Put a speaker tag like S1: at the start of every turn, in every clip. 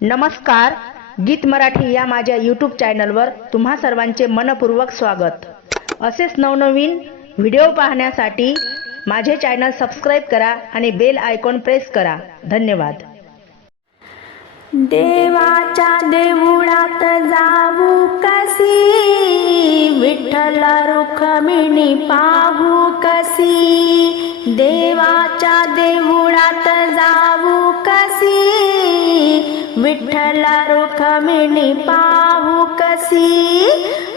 S1: नमस्कार गीत मराठी या माझ्या यूट्यूब चॅनलवर तुम्हा सर्वांचे मनपूर्वक स्वागत. असेच नवनवीन व्हिडिओ पाहण्यासाठी माझे चॅनल सबस्क्राईब करा आणि बेल आयकॉन प्रेस करा. धन्यवाद.
S2: देवाच्या देऊळात जाऊ कसी विठ्ठल रुखमिणी पाहू कसी देवाच्या देऊळात विठ्ठला रुखमिणी पाहू कसी?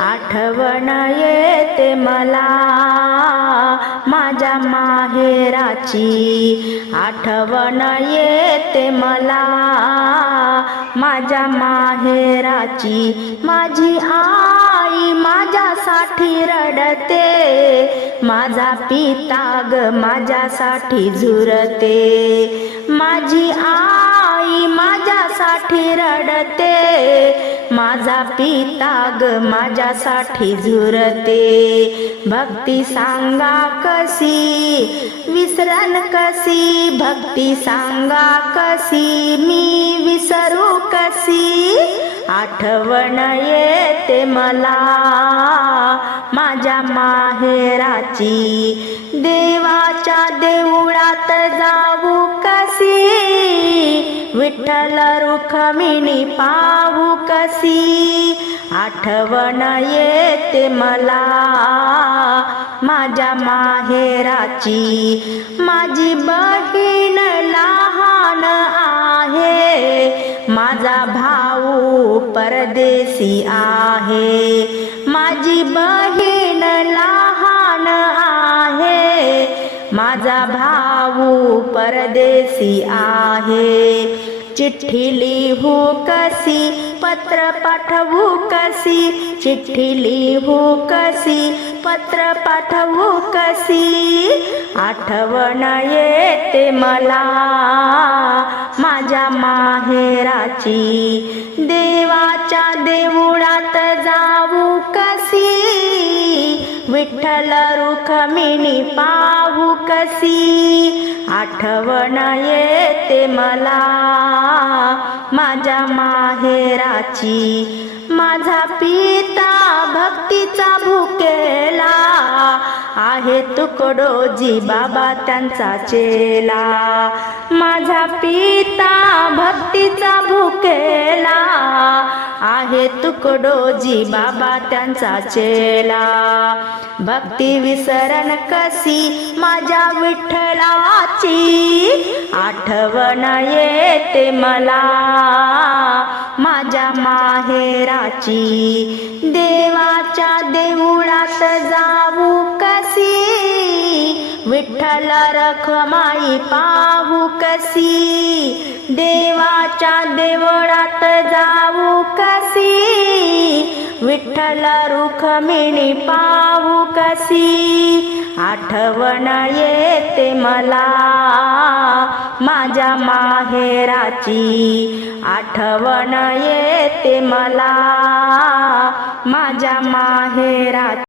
S2: आठवण येते मला. माझ्या माहेराची आठवण येते मला. माझ्या माहेराची माझी आई माझ्या माझ्यासाठी रडते. माझा पिता ग माझ्यासाठी झुरते. माझी आई माझ्यासाठी रडते. माझा पिता ग माझ्यासाठी झुरते. भक्ती सांगा कशी? विसरण कशी? भक्ती सांगा कशी? मी विसरू कशी? आठवण येते मला. माझ्या माहेराची. देवाच्या देवळात जाऊ कशी? विठ्ठल रुखमिणी पाहू कशी? आठवण येते मला. माझ्या माहेराची. माझी बहीण लहान आहे. माझा परदेसी परदेशी आहे. माझी बहीण लहान आहे. माझा भाऊ परदेशी आहे. चिठ्ठी लिहू कशी? पत्र पाठवू कशी? चिठ्ठी लिहू कशी? पत्र पाठवू कशी? आठवण येते मला. माझ्या माहेराची देवाच्या देवळात जाऊ कशी? विठ्ठल रुखमिणी पाहू कशी? आठवण येते मला. माझ्या माहेराची माझा पिता भक्तीचा आहे तुकडोजी बाबा त्यांचा चेला. माझा पिता भक्तीचा भुकेला. आहे तुकडोजी बाबा त्यांचा चेला. भक्ती विसरण कशी माझ्या विठ्ठलाची? आठवण येते मला. माझ्या माहेराची. देवाच्या देऊळात जाऊ कस कसी? विठ्ठल रखमाई पाहू कशी देवाच्या देवळात जाऊ कसी? विठ्ठल रुखमिणी पाहू कसी? आठवण येते मला. माझ्या माहेराची आठवण येते मला. माझ्या माहेराची